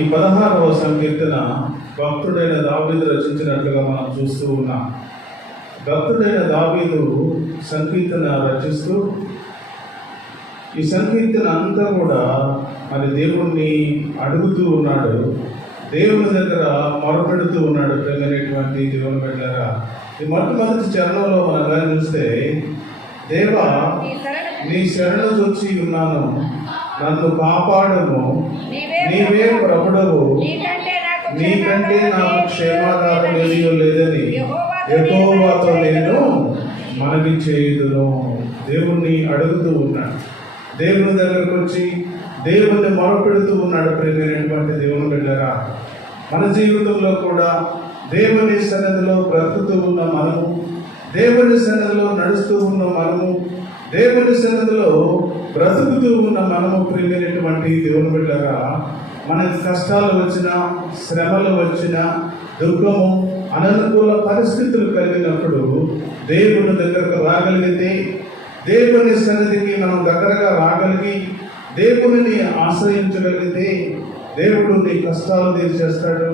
ఈ 16వ సంకీర్తన భక్తుడైన దావీదు రచించినట్లుగా మనం చూస్తూ ఉన్నాం. భక్తుడైన దావీదు సంకీర్తన రచిస్తూ ఈ సంకీర్తన అంతా కూడా మరి దేవుణ్ణి అడుగుతూ ఉన్నాడు, దేవుని దగ్గర మొరపెడుతూ ఉన్నాడు. ప్రేమైనటువంటి దేవుని బిడ్డలారా, ఈ మొట్టమొదటి చరణంలో మనం కానీ చూస్తే, దేవా నీ శరణు వచ్చి ఉన్నాను, నన్ను కాపాడము, నీవే ప్రభుడవు, నీకంటే నాకు క్షేమాధారం ఏమీ లేదని యెహోవాతో నేను మనవి చేయుదును. దేవుణ్ణి అడుగుతూ ఉన్నాడు, దేవుని దగ్గరకు వచ్చి దేవుణ్ణి మొరపెడుతూ ఉన్నాడు. ప్రేమైనటువంటి దేవుని బిడ్డలారా, మన జీవితంలో కూడా దేవుని సన్నిధిలో బ్రతుకుతూ ఉన్న మనము, దేవుని సన్నిధిలో నడుస్తూ ఉన్న మనము, దేవుని సన్నిధిలో బ్రతుకుతూ ఉన్న మనము, ప్రియమైనటువంటి దేవుని బిడ్డలారా, మనకి కష్టాలు వచ్చినా, శ్రమలు వచ్చినా, దుఃఖము, అననుకూల పరిస్థితులు కలిగినప్పుడు దేవుని దగ్గరకు రాగలిగితే, దేవుని సన్నిధికి మనం దగ్గరగా రాగలిగి దేవుని ఆశ్రయించగలిగితే దేవుడు నీ కష్టాలు తీర్చేస్తాడు.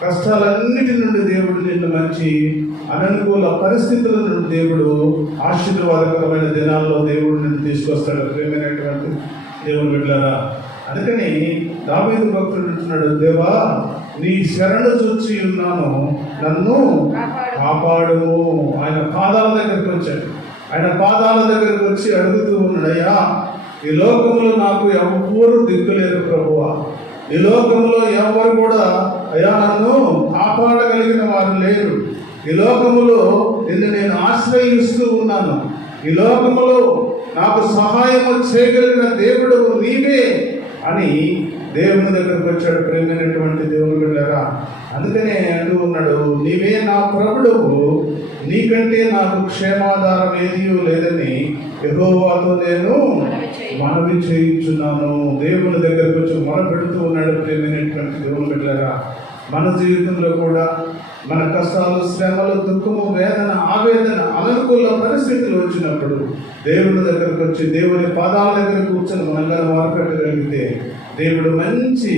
కష్టాలన్నిటి నుండి దేవుడు నిన్ను మంచి అననుకూల పరిస్థితుల నుండి దేవుడు ఆశీర్వాదకరమైన దినాల్లో దేవుడు నిన్ను తీసుకొస్తాడు. ప్రియమైనటువంటి దేవుని బిడ్డలారా, అందుకని దావీదు భక్తుడు అంటున్నాడు, దేవా నీ శరణు చూచి ఉన్నాను, నన్ను కాపాడు. ఆయన పాదాల దగ్గరికి వచ్చాడు. ఆయన పాదాల దగ్గరికి వచ్చి అడుగుతూ ఉన్నాడు, అయ్యా ఈ లోకంలో నాకు ఎవ్వరు దిక్కులేరు ప్రభువా, ఈ లోకంలో ఎవరు కూడా అయ్యా నన్ను కాపాడగలిగిన వారు లేరు. ఈ లోకములో నిన్ను నేను ఆశ్రయిస్తూ ఉన్నాను. ఈ లోకములో నాకు సహాయం చేయగలిగిన దేవుడు నీవే అని దేవుని దగ్గరకు వచ్చాడు. ప్రేమైనటువంటి దేవుని బిడ్డలారా, అందుకనే అంటూ ఉన్నాడు, నీవే నా ప్రభుడవు, నీకంటే నాకు క్షేమాధారం ఏదీ లేదని యెహోవాతో నేను మనవి చేయించున్నాను. దేవుని దగ్గరకు వచ్చి మొరపెడుతూ ఉన్నాడు. ప్రేమైనటువంటి దేవుని బిడ్డలారా, మన జీవితంలో కూడా మన కష్టాలు, శ్రమలు, దుఃఖము, వేదన, ఆవేదన, అననుకూల పరిస్థితులు వచ్చినప్పుడు దేవుని దగ్గరకు వచ్చి దేవుని పాదాల దగ్గర కూర్చొని మనంగా మొరపెట్టగలిగితే దేవుడు మంచి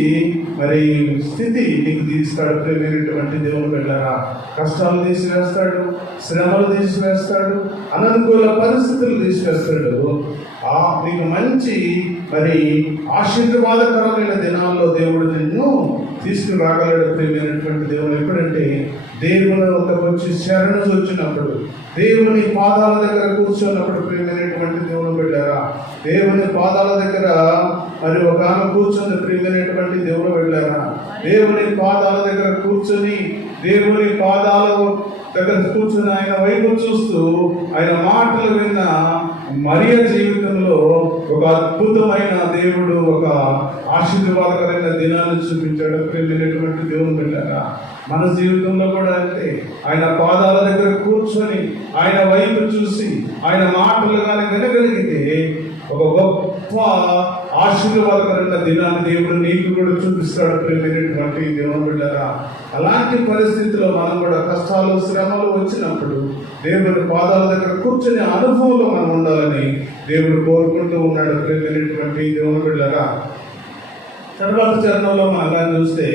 మరి స్థితి నీకు తీస్తాడు. ప్రేమైనటువంటి దేవుని బిడ్డలారా, కష్టాలు తీసివేస్తాడు, శ్రమలు తీసివేస్తాడు, అననుకూల పరిస్థితులు తీసివేస్తాడు. నీకు మంచి మరి ఆశీర్వాదకరమైన దినాల్లో దేవుడు నిన్ను తీసుకురాగలడు. ప్రియమైనటువంటి దేవుడు ఎప్పుడంటే దేవుని వద్దకు వచ్చి శరణు వచ్చినప్పుడు, దేవుని పాదాల దగ్గర కూర్చున్నప్పుడు. ప్రియమైనటువంటి దేవుని బిడ్డలారా, దేవుని పాదాల దగ్గర మరి ఒక ఆమె కూర్చుంది. ప్రియమైనటువంటి దేవుని బిడ్డలారా, దేవుని పాదాల దగ్గర కూర్చొని, దేవుని పాదాల దగ్గర కూర్చొని ఆయన వైపు చూస్తూ ఆయన మాటలు విన్న మరియ జీవితంలో ఒక అద్భుతమైన దేవుడు ఒక ఆశీర్వాదకరమైన దినాన్ని చూపించాడు. ప్రియమైనటువంటి దేవుని బిడ్డలారా, మన జీవితంలో కూడా అంటే ఆయన పాదాల దగ్గర కూర్చొని ఆయన వైపు చూసి ఆయన మాటలు కానీ వినగలిగితే ఒక గొప్ప ఆశీర్వాదకరమైన దినాన్ని దేవుడు నీకు కూడా చూపిస్తాడు. ప్రియమైనటువంటి దేవుని బిడ్డలారా, అలాంటి పరిస్థితుల్లో మనం కూడా కష్టాలు, శ్రమలు వచ్చినప్పుడు దేవుని పాదాల దగ్గర కూర్చొని అనుభవంలో మనం ఉండాలని దేవుడు కోరుకుంటూ ఉన్నాడు. ప్రియమైనటువంటి దేవుని బిడ్డలారా, తర్వాత చరణంలో మనం చూస్తే,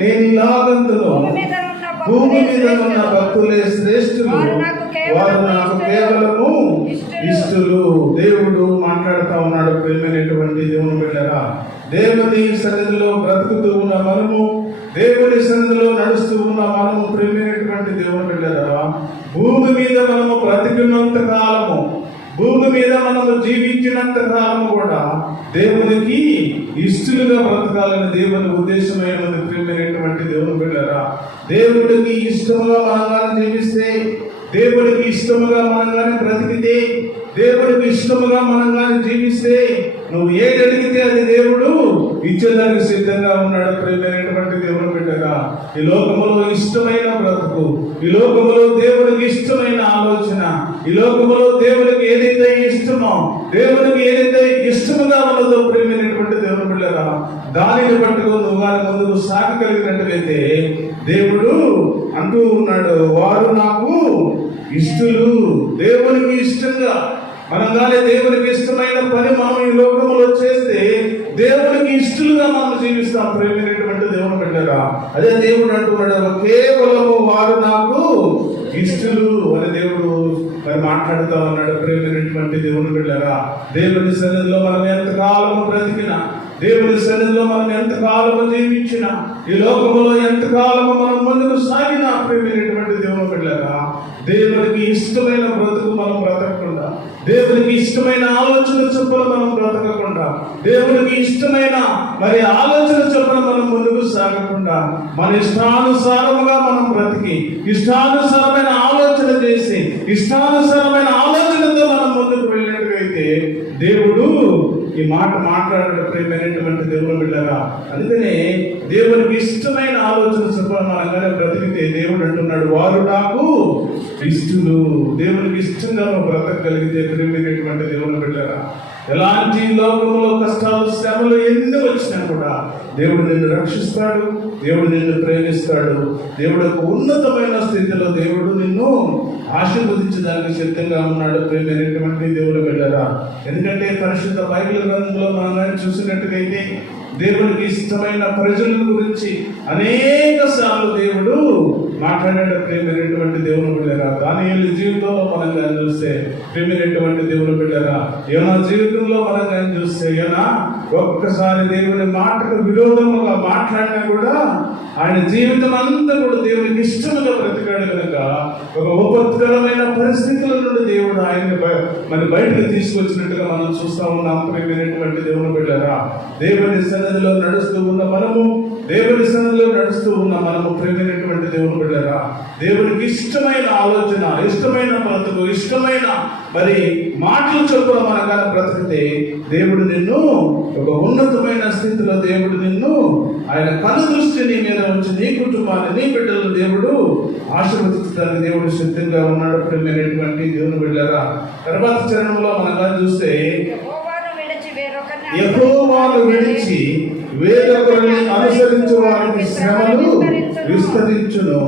నేను ఇలాగందును భూమి మీద ఉన్న భక్తులే శ్రేష్ఠులు, వారు నాకు కేవలము ఇష్టలు. దేవుడు మాట్లాడుతూ ఉన్నాడు. ప్రియమైనటువంటి దేవుని బిడ్డలారా, దేవుని సన్నిధిలో బ్రతుకుతూ ఉన్న మనము, దేవుని సన్నిధిలో నడుస్తూ ఉన్న మనము, ప్రియమైనటువంటి దేవుని బిడ్డలారా, భూమి మీద మనము బ్రతికినంత కాలము, భూమి మీద మనము జీవించినంత కాలము కూడా దేవునికి ఇష్టలుగా బ్రతకాలని దేవుని ఉద్దేశమైనది. ప్రియమైనటువంటి దేవుని బిడ్డలారా, దేవుడికి ఇష్టముగా మనంగానే జీవిస్తే, దేవుడికి ఇష్టముగా మనంగానే బ్రతికితే, దేవుడికి ఇష్టముగా మనంగానే జీవిస్తే నువ్వు ఏది అడిగితే అది దేవుడు ఇచ్చేదానికి సిద్ధంగా ఉన్నాడు. ప్రియమైనటువంటి దేవుని బిడ్డగా, ఈ లోకములో ఇష్టమైన బ్రతుకు, ఈ లోకములో దేవుడికి ఇష్టమైన ఆలోచన, ఈ లోకములో దేవుడికి ఏదైతే ఇష్టమో, దేవుడికి ఏదైతే ఇష్టముగా ఉన్నదో, ప్రియమైనటువంటి దేవుని బిడ్డగా, దానిని పట్టుకుని నువ్వు కానీ ముందుకు సాగగలిగినట్లయితే దేవుడు అంటూ ఉన్నాడు, వారు నాకు ఇష్టలు. దేవునికి ఇష్టంగా మనం కానీ దేవునికి ఇష్టమైన పని మనం ఈ లోకంలో చేస్తే దేవునికి ఇష్టలుగా మనం జీవిస్తాం. ప్రేమైనటువంటి దేవుని బిడ్డరా, అదే దేవుడు అంటున్నాడు, కేవలము వారు నాకు ఇష్టలు అని దేవుడు మరి మాట్లాడుతూ ఉన్నాడు. ప్రేమైనటువంటి దేవుని బిడ్డరా, దేవుని సన్నిధిలో మనం ఎంతకాలము బ్రతికినా, దేవుని సన్నిధిలో మనం ఎంతకాలము జీవించినా, ఈ లోకములో ఎంతకాలము మనం ముందుకు సాగినా, ప్రేమైనటువంటి దేవుని బిడ్డరా, దేవునికి ఇష్టమైన బ్రతుకు మనం బ్రతకకుండా, దేవునికి ఇష్టమైన ఆలోచన చొప్పున మనం బ్రతకకుండా, దేవునికి ఇష్టమైన మరి ఆలోచన చొప్పున మనం ముందుకు సాగకుండా, మన ఇష్టానుసారముగా మనం బ్రతికి, ఇష్టానుసారమైన ఆలోచన చేసి, ఇష్టానుసారమైన ఆలోచనతో మనం ముందుకు వెళ్ళినట్లయితే దేవుడు ఈ మాట మాట్లాడే ప్రేమైనటువంటి దేవుని బిడ్డగా. అందుకనే దేవునికి ఇష్టమైన ఆలోచన చొప్పున మనగానే బ్రతికితే దేవుడు అంటున్నాడు, వారు నాకు ఇష్టలు. దేవునికి ఇష్టంగా బ్రతకగలిగితే ప్రేమైనటువంటి దేవుని బిడ్డగా, ఎలాంటి లోకంలో కష్టాలు శ్రమలు ఎన్ని వచ్చినా కూడా దేవుడు నిన్ను రక్షిస్తాడు, దేవుడు నిన్ను ప్రేమిస్తాడు. దేవుడు ఒక ఉన్నతమైన స్థితిలో దేవుడు నిన్ను ఆశీర్వదించడానికి సిద్ధంగా ఉన్నాడు. ప్రేమైనటువంటి దేవుని బిడ్డరా, ఎందుకంటే పరిశుద్ధ బైబిల్ గ్రంథంలో మనం చూసినట్టుగైతే దేవునికి ఇష్టమైన ప్రజల గురించి అనేక సార్లు దేవుడు మాట్లాడాడు. ప్రేమైనటువంటి దేవుని బిడ్డరా, దానియేలు జీవితంలో మనం కానీ చూస్తే ప్రేమైనటువంటి దేవుని బిడ్డరా, యోనా జీవితంలో మనం కానీ చూస్తే యోనా ఒక్కసారి దేవుని మాటకు విరోధముగా మాట్లాడినా కూడా ఆయన జీవితం అంతా కూడా దేవునికి ఇష్టముగా బ్రతికాడు కనుక ఒక ఉపత్కరమైన పరిస్థితుల నుండి దేవుడు ఆయన్ని మన బయటకు తీసుకొచ్చినట్టుగా మనం చూస్తా ఉన్నాం. ప్రేమైనటువంటి దేవుని బిడ్డరా, దేవుని సన్నిధిలో నడుస్తూ ఉన్న మనము, దేవుని సన్నిధిలో నడుస్తూ ఉన్న మనము ప్రేమైనటువంటి దేవుని బిడ్డరా, దేవునికి ఇష్టమైన ఆలోచన, ఇష్టమైన బ్రతుకు, ఇష్టమైన మరి మాటలు చొప్పున మనగా బ్రతికితే దేవుడు నిన్ను ఒక ఉన్నతమైన స్థితిలో దేవుడు నిన్ను ఆయన కను దృష్టి నీ మీద ఉంచి నీ కుటుంబాన్ని, నీ బిడ్డలను దేవుడు ఆశీర్వదించడానికి దేవుడు సిద్ధంగా ఉన్నాడు. ప్రేమైనటువంటి దేవుని బిడ్డరా, తర్వాత చరణంలో మనగా చూస్తే యెహోవాను విడిచి వేరొకరిని అనుసరించు వారికి శ్రమలు విస్తరించును,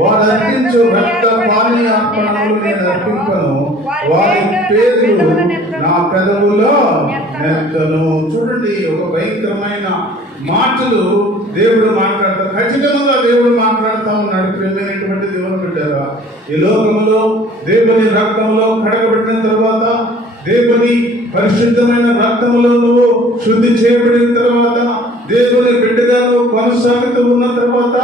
వారు అర్పించు రక్త పానీయ అర్పణలు నేను అర్పింపను, వారి పేర్లు నా పెదవులో నెత్తను. చూడండి, ఒక భయంకరమైన మాటలు దేవుడు మాట్లాడతారు, ఖచ్చితంగా దేవుడు మాట్లాడుతూ ఉన్నాడు. ప్రేమైనటువంటి దేవుని బిడ్డరా, ఈ లోకంలో దేవుని రక్తంలో కడగబడిన తర్వాత, దేవుని పరిశుద్ధమైన రక్తములో నువ్వు శుద్ధి చేయబడిన తర్వాత, దేవుని బిడ్డగా నువ్వు కొనసాగుతూ ఉన్న తర్వాత,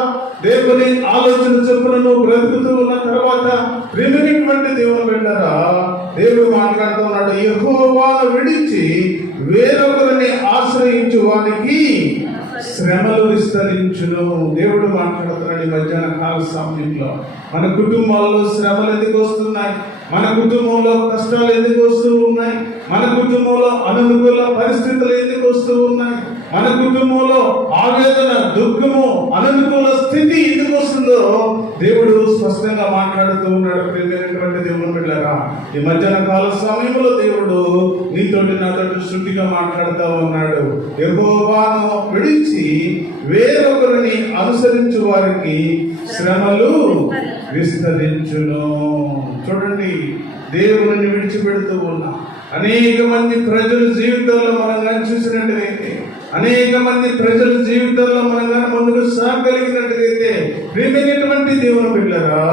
దేవుని ఆలోచన చొప్పున నువ్వు బ్రతుకుతూ ఉన్న తర్వాత, ప్రేమైనటువంటి దేవుని బిడ్డరా, దేవుడు మాట్లాడుతూ ఉన్నాడు, యెహోవాను విడిచి వేరొకరిని ఆశ్రయించు వానికి శ్రమలు విస్తరించును. దేవుడు మాట్లాడుతున్నాడు. ఈ మధ్యాహ్న కాల సమయంలో మన కుటుంబాల్లో శ్రమలు ఎందుకు వస్తున్నాయి, మన కుటుంబంలో కష్టాలు ఎందుకు వస్తూ ఉన్నాయి, మన కుటుంబంలో అననుకూల పరిస్థితులు ఎందుకు వస్తూ ఉన్నాయి, మన కుటుంబంలో ఆవేదన, దుఃఖము, అననుకూల స్థితి ఎందుకు వస్తుందో దేవుడు స్పష్టంగా మాట్లాడుతూ ఉన్నాడు. ప్రియమైనటువంటి దేవుని బిడ్డలారా, ఈ మధ్యాహ్న కాల సమయంలో దేవుడు నీతోటి నాతోటి శుద్ధిగా మాట్లాడుతూ ఉన్నాడు. యెహోవాను విడిచి వేరొకరిని అనుసరించు వారికి శ్రమలు విస్తరించును. చూడండి, దేవుని విడిచిపెడుతూ ఉన్నా అనేక మంది ప్రజల జీవితాల్లో మనం కానీ చూసినట్టుగైతే, అనేక మంది ప్రజల జీవితాల్లో మనం కానీ ముందుకు సాగలిగినట్టుగైతే, ప్రియమైనటువంటి దేవుని బిడ్డలారా,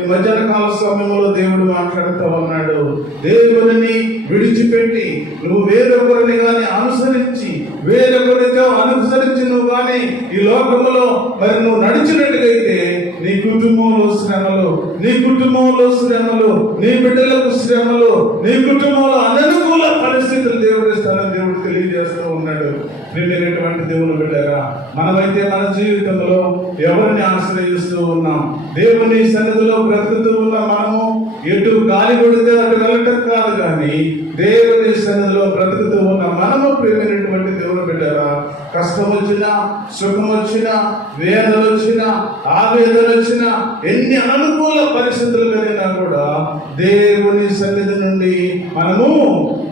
ఈ మధ్యాహ్న కాల సమయంలో దేవుడు మాట్లాడుతూ ఉన్నాడు. దేవుని విడిచిపెట్టి నువ్వు వేరొకరిని కానీ అనుసరించి, వేరొకరితో అనుసరించి నువ్వు కానీ ఈ లోకంలో మరి నువ్వు నడిచినట్టుగైతే నీ కుటుంబంలో శ్రమలు, నీ కుటుంబంలో శ్రమలు, నీ బిడ్డలకు శ్రమలు, నీ కుటుంబంలో అననుకూల పరిస్థితులు దేవుడు ఇస్తానని దేవుడు తెలియజేస్తూ ఉన్నాడు. ప్రియమైనటువంటి దేవుని బిడ్డలారా, మనమైతే మన జీవితంలో ఎవరిని ఆశ్రయిస్తూ ఉన్నాం? దేవుని సన్నిధిలో బ్రతుకుతూ ఉన్న మనము ఎటు గాలి కొడితే అటు వెళ్ళటం కాదు, కానీ దేవుని సన్నిధిలో బ్రతుకుతూ ఉన్న మనము ప్రియమైనటువంటి దేవుని బిడ్డలారా, కష్టం వచ్చినా, సుఖం వచ్చినా, వేదన వచ్చినా, ఆవేదన వచ్చినా, ఎన్ని అననుకూల పరిస్థితులు కలిగినా కూడా దేవుని సన్నిధి నుండి మనము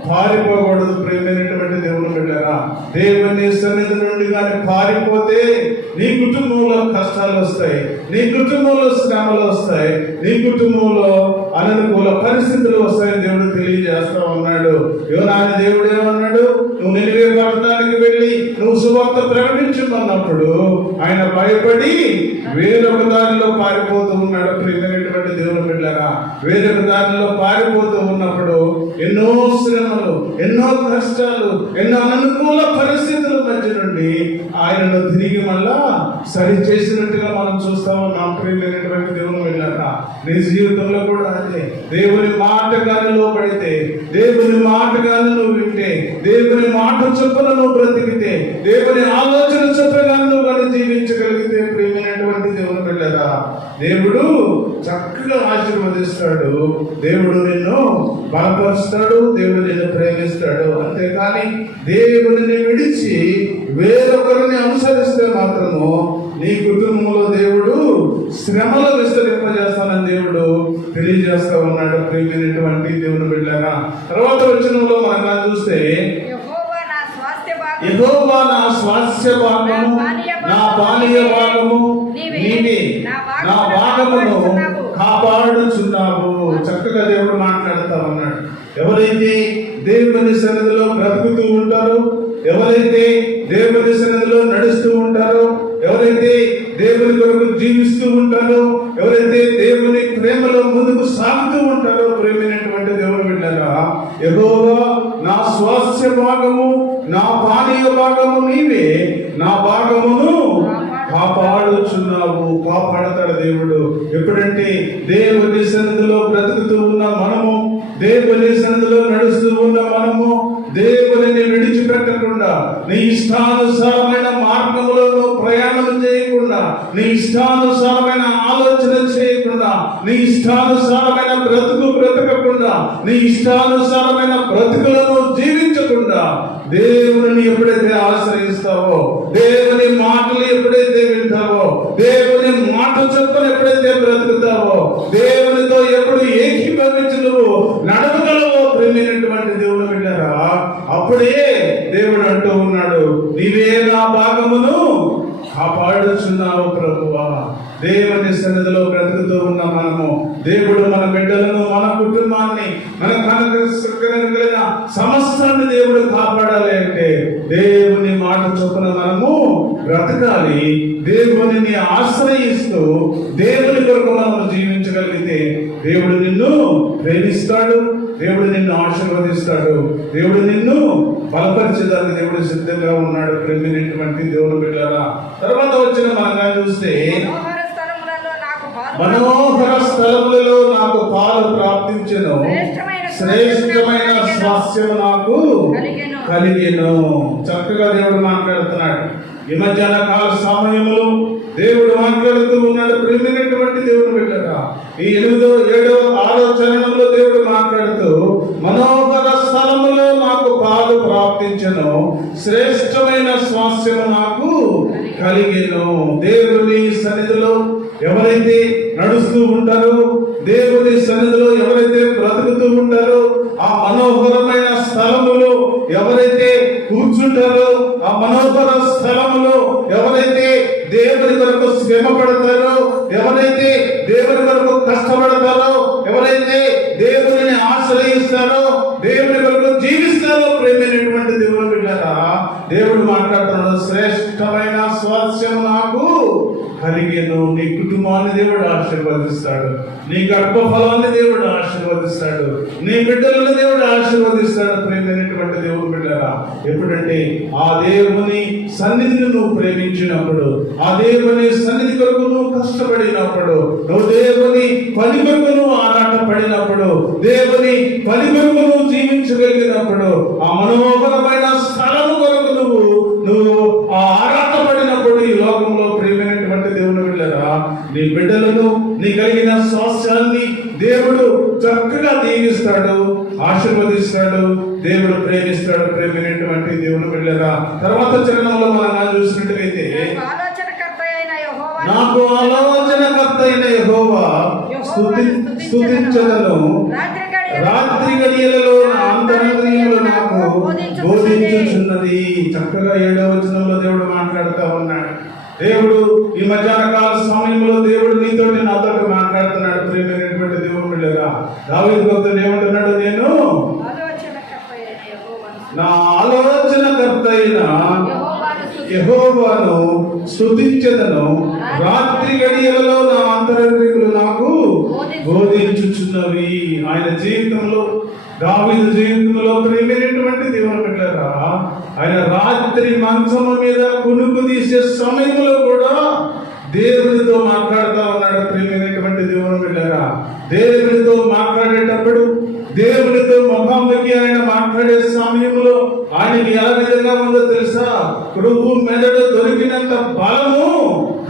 పారిపోకూడదు. ప్రియమైనటువంటి దేవుని బిడ్డలారా, దేవుని సన్నిధి నుండి కానీ పారిపోతే నీ కుటుంబంలో కష్టాలు వస్తాయి, నీ కుటుంబంలో శ్రమలు వస్తాయి, నీ కుటుంబంలో అననుకూల పరిస్థితులు వస్తాయని దేవుడు తెలియజేస్తా ఉన్నాడు. యోనాని దేవుడు ఏమన్నాడు? నువ్వు నినివే పట్టణానికి వెళ్ళి నువ్వు సువార్త ప్రకటించమన్నప్పుడు ఆయన భయపడి వేరొక దారిలో పారిపోతూ ఉన్నాడు. ప్రియమైనటువంటి దేవుని బిడ్డలారా, వేరొక దారిలో పారిపోతూ ఉన్నప్పుడు ఎన్నో శ్రమలు, ఎన్నో కష్టాలు, ఎన్నో అనుకూల పరిస్థితుల మధ్య నుండి ఆయనను తిరిగి మళ్ళా సరి చేసినట్టుగా మనం చూస్తా ఉన్నాం. ప్రియమైనటువంటి దేవుని బిడ్డలారా, నీ జీవితంలో కూడా అదే. దేవుని మాట గాని లోబడితే, దేవుని మాట గాని నువ్వు వింటే, దేవుని మాట చొప్పున నువ్వు బ్రతికితే, దేవుని ఆలోచన చొప్పున నువ్వు కానీ జీవించగలిగితే, ప్రియమైనటువంటి దేవుని బిడ్డలారా, దేవుడు చక్కగా ఆశీర్వదిస్తాడు. దేవుడు నిన్ను బలపరుస్తాడు, దేవుడు నిన్ను ప్రేమిస్తాడు. అంతేకాని దేవుడిని విడిచి వేరొకరిని అనుసరిస్తే మాత్రము నీ కుటుంబంలో దేవుడు శ్రమలు విస్తరింపజేస్తానని దేవుడు తెలియజేస్తా ఉన్నాడు. ప్రియమైనటువంటి దేవుని బిడ్డలారా, తర్వాత వచనంలో మనం చూస్తే యెహోవా నా స్వాస్థ్య భాగము, నా పానీయ భాగము నీవే, నా భాగమును కాపాడుచున్నావు. చక్కగా దేవుడు మాట్లాడుతా ఉన్నాడు. ఎవరైతే దేవుని సన్నిధిలో బ్రతుకుతూ ఉంటారో, ఎవరైతే దేవుని సన్నిధిలో నడుస్తూ ఉంటారో, ఎవరైతే దేవుని కొరకు జీవిస్తూ ఉంటారో, ఎవరైతే దేవుని ప్రేమలో ముందుకు సాగుతూ ఉంటారో, ప్రేమైనటువంటి దేవుని బిడ్డలారా, యెహోవా నా స్వాస్థ్య భాగము, నా పానీయ భాగము నీవే, నా భాగమును కాపాడుచున్నావు. కాపాడతాడు దేవుడు. ఎప్పుడంటే దేవుని సన్నిధిలో బ్రతుకుతూ ఉన్న మనము, దేవుని సన్నిధిలో నడుస్తూ ఉన్న మనము, దేవుని విడిచిపెట్టకుండా, నీ ఇష్టానుసారమైన మార్గంలో ప్రయాణం చేయకుండా, నీ ఇష్టానుసారమైన ఆలోచన చేయకుండా, నీ ఇష్టానుసారమైన బ్రతకకుండా, నీ ఇష్టానుసారమైన బ్రతుకులను జీవించకుండా, దేవుని ఎప్పుడైతే ఆశ్రయిస్తావో, దేవుని మాటలు ఎప్పుడైతే వింటావో, దేవుని మాట చొప్పున ఎప్పుడైతే బ్రతుకుతావో, దేవునితో ఎప్పుడు ఏకీభవించి నువ్వు నడవగలవో, ప్రేమైనటువంటి దేవుడు విన్నారా, అప్పుడే దేవుడు అంటూ ఉన్నాడు, నీవే నా భాగమును కాపాడుచున్నావు ప్రభువా. దేవుని సన్నిధిలో బ్రతుకుతూ ఉన్న మనము, దేవుడు మన బిడ్డలను, మన కుటుంబాన్ని, మన కలిగిన సమస్తాన్ని దేవుడు కాపాడాలి అంటే దేవుని మాట చొప్పున మనము బ్రతకాలి. దేవుని ఆశ్రయిస్తూ దేవుని కొరకు మనము జీవించగలిగితే దేవుడు నిన్ను ప్రేమిస్తాడు, దేవుడు నిన్ను ఆశీర్వదిస్తాడు, దేవుడు నిన్ను బలపరిచేదానికి దేవుడు సిద్ధంగా ఉన్నాడు. ప్రేమినటువంటి దేవుడు బిడ్డలారా, తర్వాత వచ్చిన మనగా చూస్తే మనోహర స్థలములలో నాకు పాలు ప్రాప్తించెను, శ్రేష్టమైన స్వాస్థ్యము నాకు కలిగెను. చక్కగా దేవుడు మాట్లాడుతున్నాడు. ఈ మధ్యాహ్న కాల సమయంలో దేవుడు మాట్లాడుతూ ఉన్నాడు. ప్రేమైనటువంటి దేవుడు బిడ్డలారా, ఈ 8వ 7వ 6వ చరణంలో దేవుడు మాట్లాడుతూ మనోహర స్థలములో నాకు పాలు ప్రాప్తించెను, శ్రేష్టమైన స్వాస్థ్యము నాకు కలిగెను. దేవుని సన్నిధిలో ఎవరైతే నడుస్తూ ఉంటారో, దేవుని సన్నిధిలో ఎవరైతే బ్రతుకుతూ ఉంటారో, ఆ మనోహరమైన స్థలములో ఎవరైతే కూర్చుంటారో, ఆ మనోహర స్థలములో ఎవరైతే దేవుని కొరకు శ్రమ పడతారో, ఎవరైతే దేవుని కొరకు కష్టపడతారో, ఎవరైతే దేవుని ఆశ్రయిస్తారో, దేవుని కొరకు జీవిస్తారో, ప్రేమైనటువంటి దేవుని బిడ్డలారా, దేవుడు మాట్లాడుతున్నాడు, శ్రేష్టమైన స్వాస్థ్యం నాకు కలిగెను. నీ కుటుంబాన్ని దేవుడు ఆశీర్వదిస్తాడు, నీ గర్భఫలాన్ని దేవుడు ఆశీర్వదిస్తాడు, నీ బిడ్డలను దేవుడు ఆశీర్వదిస్తాడు. ప్రేమైనటువంటి దేవుని బిడ్డలారా, ఎప్పుడంటే ఆ దేవుని సన్నిధిని నువ్వు ప్రేమించినప్పుడు, ఆ దేవుని సన్నిధి కొరకు నువ్వు కష్టపడినప్పుడు, నువ్వు దేవుని పని కొరకు నువ్వు ఆరాట పడినప్పుడు, దేవుని పని కొరకు నువ్వు జీవించగలిగినప్పుడు, ఆ మనోహరమైన స్థలము కొరకు నువ్వు ఆ ఆరాట పడినప్పుడు, ఈ లోకంలో ప్రేమైనటువంటి దేవుని బిడ్డలారా, నీ బిడ్డలను, నీ కలిగిన స్వాస్థ్యాన్ని దేవుడు చక్కగా దీవిస్తాడు, ఆశీర్వదిస్తాడు, దేవుడు ప్రేమిస్తాడు. ప్రేమైనటువంటి దేవుని బిడ్డలారా, తర్వాత చరణంలో మనం చూసినట్లయితే నాకు ఆలోచనకర్త అయిన యెహోవా స్తుతించదను, రాత్రి గడియలలో నా అంతరంగములో నాకు బోధించుచున్నది. చక్కగా 7వ వచనంలో దేవుడు మాట్లాడుతూ ఉన్నాడు. దేవుడు ఈ మధ్యాహ్న కాల సమయంలో దేవుడు నీతోటి నాతో మాట్లాడుతున్నాడు. ప్రియమైనటువంటి దేవుని బిడ్డలారా, దావీదు భక్తుడు ఏమంటున్నాడు? నేను నా ఆలోచనకర్త అయిన యెహోవాను స్తుతించెదను, రాత్రి గడియలలో నా అంతరంగికులు నాకు బోధించుచున్నవి. ఆయన జీవితంలో, దావీదు జీవితంలో ప్రియమైనటువంటి దేవుని బిడ్డలారా, ఆయన రాత్రి మంచము మీద కునుకు తీసే సమయంలో కూడా దేవునితో మాట్లాడుతూ ఉన్నాడు. ప్రియమైనటువంటి దేవుని బిడ్డలారా, దేవునితో మాట్లాడేటప్పుడు, దేవునితో ముఖాముఖి ఆయన మాట్లాడే సమయంలో ఆయనకి ఎలా విధంగా ఉందో తెలుసా? కృపు మెదడు దొరికినంత బలము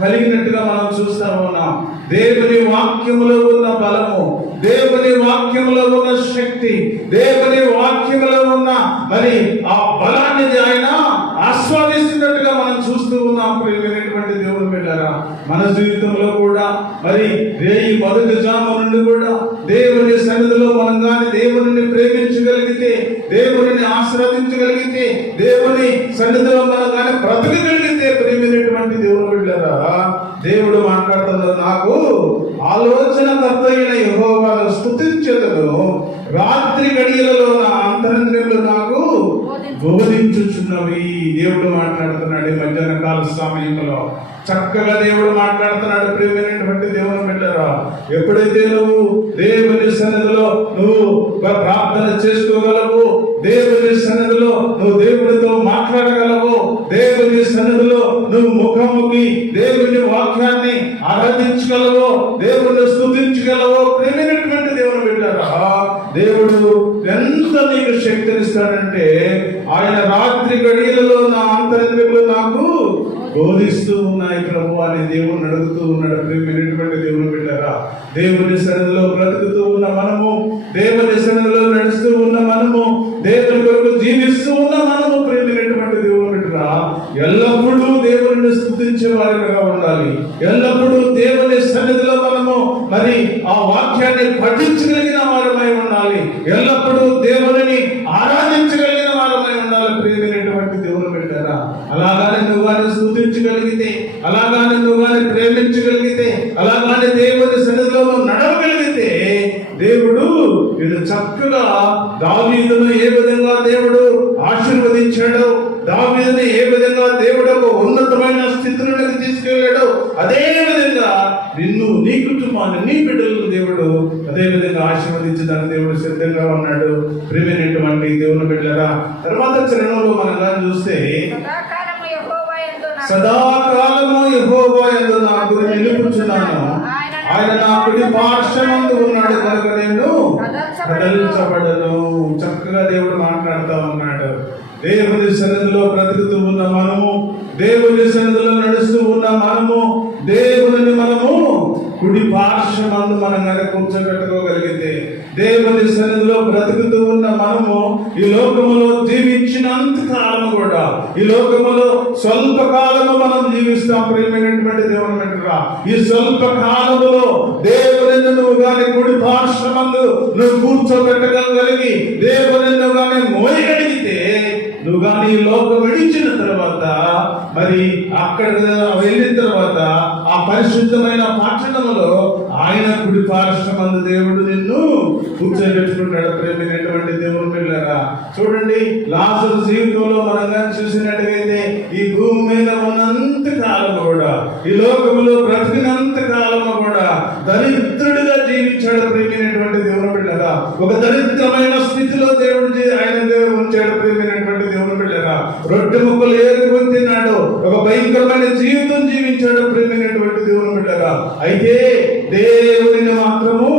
కలిగినట్టుగా మనం చూస్తా ఉన్నాం. దేవుని వాక్యములో ఉన్న బలము, దేవుని వాక్యములో ఉన్న శక్తి, దేవుని వాక్యములో ఉన్న మరి ఆ బలాన్ని ఆయన ఆస్వాదిస్తున్నట్టుగా మనం చూస్తూ ఉన్నాం. ప్రియమైనటువంటి దేవుని బిడ్డలారా, మన జీవితంలో కూడా మరి రేయి మొదటి జాము నుండి కూడా దేవుని సన్నిధిలో మనం కానీ దేవుని ప్రేమించగలిగితే, దేవుని ఆశ్రదించగలిగితే, దేవుని సన్నిధిలో మనం కానీ బ్రతకగలిగితే, ప్రియమైనటువంటి దేవుని బిడ్డలారా, దేవుడు మాట్లాడుతున్నారు, నాకు ఆలోచనకర్త అయిన యెహోవాను స్తుతించెదను, రాత్రి గడియలలో నా అంతరంగంలో నాకు బోధించుచున్నవి. దేవుడు మాట్లాడుతున్నాడు ఈ మధ్యాహ్న కాల సమయంలో. చక్కగా దేవుడు మాట్లాడుతున్నాడు. ప్రియమైనటువంటి దేవుని బిడ్డలారా, ఎప్పుడైతే నువ్వు దేవుని సన్నిధిలో నువ్వు ప్రార్థన చేసుకోగలవు, దేవుని సన్నిధిలో నువ్వు దేవుడితో మాట్లాడగలవు, దేవుని సన్నిధిలో నువ్వు ముఖాముఖి దేవుని వాక్యాన్ని ఆరాధించగలవు, దేవుని స్తుతించగలవు. ప్రియమైనటువంటి దేవుని బిడ్డలారా, దేవుడు ఎంత నీకు శక్తినిస్తాడంటే, ఆయన రాత్రి గడియలలో నా అంతరంగంలో నాకు బోధిస్తూ ఉన్నాయి ప్రభు అని దేవుని అడుగుతూ ఉన్నాడు. ప్రియమైనటువంటి దేవుని బిడ్డలారా, దేవుని సన్నిధిలో బ్రతుకుతూ ఉన్న మనము, దేవుని సన్నిధిలో నడుస్తూ ఉన్న మనము, దేవుని కొరకు జీవిస్తూ ఉన్న మనము, ప్రియమైనటువంటి దేవుని బిడ్డలారా, ఎల్లప్పుడూ దేవుని స్తుతించే వారిగా ఉండాలి. ఎల్లప్పుడూ దేవుని సన్నిధిలో మనము మరి ఆ వాక్యాన్ని పఠించగలిగిన వారమై ఉండాలి. ఎల్లప్పుడూ దేవుని ఆరాధించగలిగిన వారమై ఉండాలి. ప్రియమైనటువంటి దేవుని బిడ్డలారా, అలాగానే నువ్వు వారిని స్తుతించగలిగితే, అలాగానే నువ్వు వారిని ప్రేమించగలిగితే, అలాగానే దేవుని సన్నిధిలో నడవగలిగితే, దేవుడు వీళ్ళు చక్కగా దావీదును ఏ విధంగా దేవుడు ఆశీర్వదించాడో, దావీదుని ఏ విధంగా దేవుడు ఒక ఉన్నతమైన స్థితిలోకి తీసుకెళ్ళాడో, అదే విధంగా నిన్ను, నీ కుటుంబాన్ని, నీ బిడ్డలను దేవుడు అదే విధంగా ఆశీర్వదించడానికి దేవుడు సిద్ధంగా ఉన్నాడు. ప్రియమైనటువంటి దేవుని బిడ్డలారా, తర్వాత చరణంలో మనం కానీ చూస్తే, సదాకాలము యెహోవా యందు నా గురి నిలుపుచున్నాను, ఆయన నా కుడి పార్శ్వమందు ఉన్నాడు కనుక నేను కదలించబడను. చక్కగా దేవుడు మాట్లాడుతూ ఉన్నాడు. దేవుని సన్నిధిలో బ్రతుకుతూ ఉన్న మనము, దేవుని సన్నిధిలో నడుస్తూ ఉన్న మనము, దేవుని మనము కుడి పార్శ్వమందు మనం కనుక కూర్చోబెట్టుకోగలిగితే, దేవుని సన్నిధిలో బ్రతుకుతూ ఉన్న మనము ఈ లోకములో జీవించినంత కాలం కూడా, ఈ లోకములో స్వల్ప కాలము మనం జీవిస్తాం. ప్రియమైనటువంటి దేవుని బిడ్డలారా, ఈ స్వల్ప కాలములో దేవుని నువ్వు గాని కుడి పార్శ్వమందు నువ్వు కూర్చోబెట్టగలిగి, దేవుని నువ్వు గాని మోయగలిగితే, నువ్వు కానీ ఈ లోకం విడిచిన తర్వాత, మరి అక్కడ వెళ్ళిన తర్వాత ఆ పరిశుద్ధమైన పట్టణములో ఆయన కుడి పార్శ్వమందు దేవుడు నిన్ను కూర్చోబెట్టుకుంటాడు. ప్రేమైనటువంటి దేవుని బిడ్డలారా, చూడండి, లాజరు జీవితంలో మనం కానీ చూసినట్టుగైతే, ఈ భూమి మీద ఉన్నంత కాలం కూడా, ఈ లోకములో బ్రతికినంత కాలము కూడా దరిద్రుడిగా జీవించాడు. ప్రేమైనటువంటి దేవుని బిడ్డలారా, ఒక దరిద్రమైన స్థితిలో దేవుడు ఆయన దేవుడు ఉంచాడు. ప్రేమైనటువంటి దేవుని బిడ్డలారా, రొట్టె ముక్కలు ఏరుకొని తిన్నాడు, ఒక భయంకరమైన జీవితం జీవించాడు. ప్రేమైనటువంటి దేవుని బిడ్డలారా, అయితే దేవుడిని మాత్రము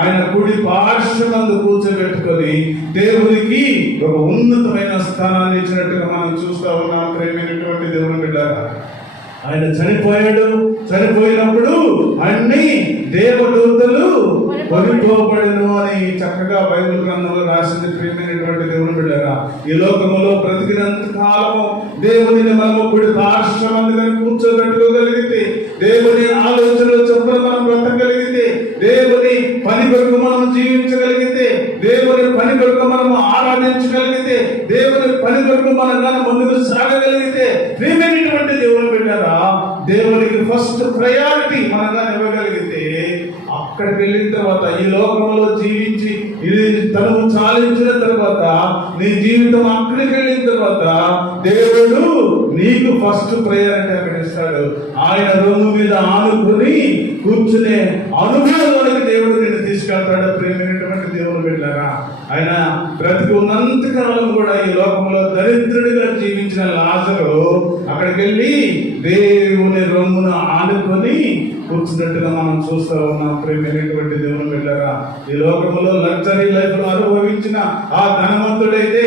ఆయన కుడి పార్శ్వమందు కూర్చోబెట్టుకొని దేవునికి ఒక ఉన్నతమైన స్థానాన్ని ఇచ్చినట్టుగా మనం చూస్తా ఉన్నాం. ప్రేమైనటువంటి దేవుని బిడ్డలారా, ఆయన చనిపోయాడు. చనిపోయినప్పుడు అన్ని దేవదూతలు కొనిపోబడను అని చక్కగా బైబిల్ గ్రంథంలో రాసింది. ప్రియమైనటువంటి దేవుని బిడ్డలారా, ఈ లోకములో బ్రతికినంత కాలము దేవుని మనము కుడి పార్శ్వమందుగా కూర్చోబెట్టుకోగలిగితే, దేవుని ఆలోచనలు చొప్పున మనం బ్రతకగలిగితే, దేవుని పని కొరకు మనం జీవించగలిగితే, దేవుని పని కొరకు మనము ఆరాధించగలిగితే, దేవుని పని కొరకు మనం కానీ ముందుకు సాగగలిగితే, ప్రియమైనటువంటి దేవుని బిడ్డలారా, దేవునికి ఫస్ట్ ప్రయారిటీ మనం కానీ ఇవ్వగలిగితే, అక్కడికి వెళ్ళిన తర్వాత ఈ లోకంలో జీవించి ఇది తను చాలించిన తర్వాత నీ జీవితం అక్కడికి వెళ్ళిన తర్వాత దేవుడు నీకు ఫస్ట్ ప్రయారిటీ అక్కడ ఇస్తాడు. ఆయన రొమ్ము మీద ఆనుకుని కూర్చునే అనుభవంలోనికి దేవుడు నిన్ను తీసుకెళ్తాడు. ప్రేమైనటువంటి దేవుని బిడ్డలారా, ఆయన బ్రతికి ఉన్నంత కాలం కూడా ఈ లోకంలో దరిద్రుడిగా జీవించిన లాజరు అక్కడికి వెళ్ళి దేవుని రొమ్మును ఆనుకొని కూర్చున్నట్టుగా మనం చూస్తూ ఉన్నాం. ప్రేమైనటువంటి దేవుని బిడ్డలారా, ఈ లోకంలో లగ్జరీ లైఫ్ అనుభవించిన ఆ ధనవంతుడైతే